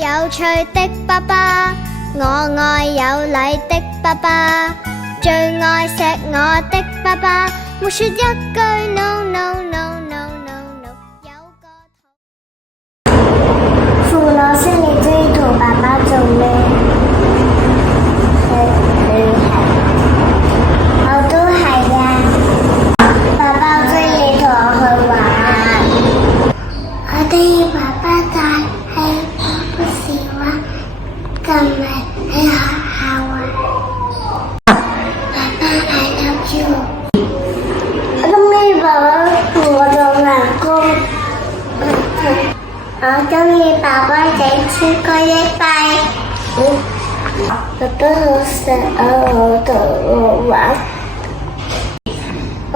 有趣的爸爸，我愛有禮的爸爸，最愛錫我的爸爸，沒說一句 no no no no no no。 有個父老師，你中意同爸爸做咩？去旅行。我都係啊。爸爸中意同我去玩。我都要爸爸帶，係我不喜歡咁咪喺學校玩。爸爸I love you。我中意爸爸同我做員工。我中意爸爸整超過100。爸爸好錫我，同我玩。爸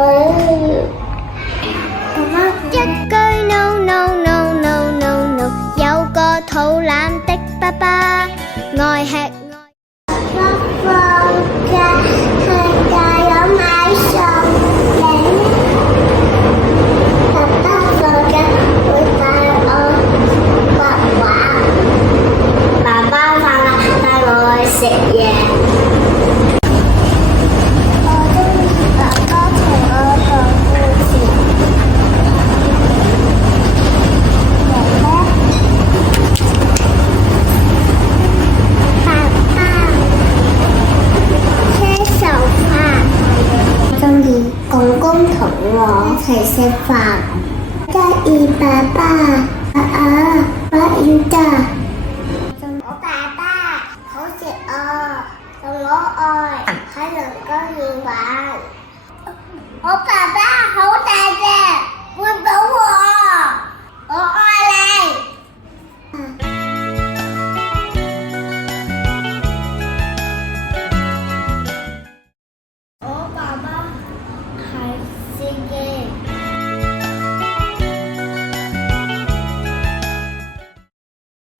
爸一句 no no no no no no。 有個肚腩的爸爸，愛吃愛。爸爸放假去加油買餸俾。爸爸放假會帶我畫畫。爸爸放假帶我去食嘢。我中意爸爸同我講故事。中意公公同我一齊食飯。中意爸爸，我要得。我爸爸好錫我，同我愛喺龍公園玩。我爸爸好大隻，會保護我，我愛你。我爸爸係司機。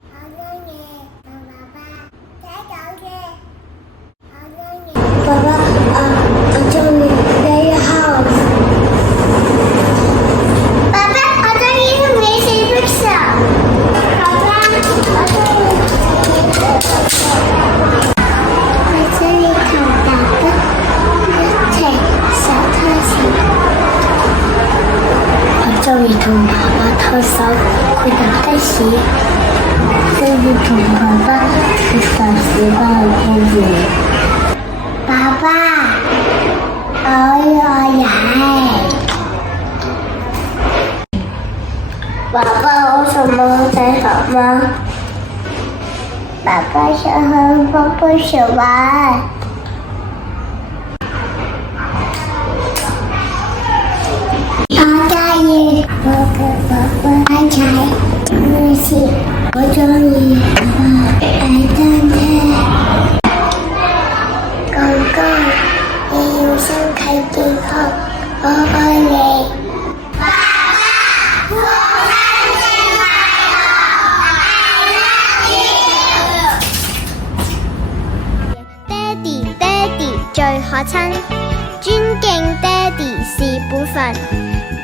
我中意同爸爸睇狗嘅。我中意爸爸，我中意你 house。爸爸，我中意同你食 pizza。爸爸，我中意同你食 pizza。我中意同爸爸一齊手拖手。我中意同爸爸拖手去搭的士。中意同爸爸去搭小巴去公園。爸爸，我要人。爸爸，為什麼在好嗎？爸爸想和寶寶一起玩。我中意我嘅爸爸睇故事。我中意爸爸踩單車。哥哥，你要身體健康，我愛你。爸爸，父親節快樂！爹哋，爹哋最可親，尊敬爹哋是本分。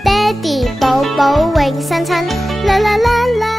爹哋寶寶永相親，啦啦啦啦。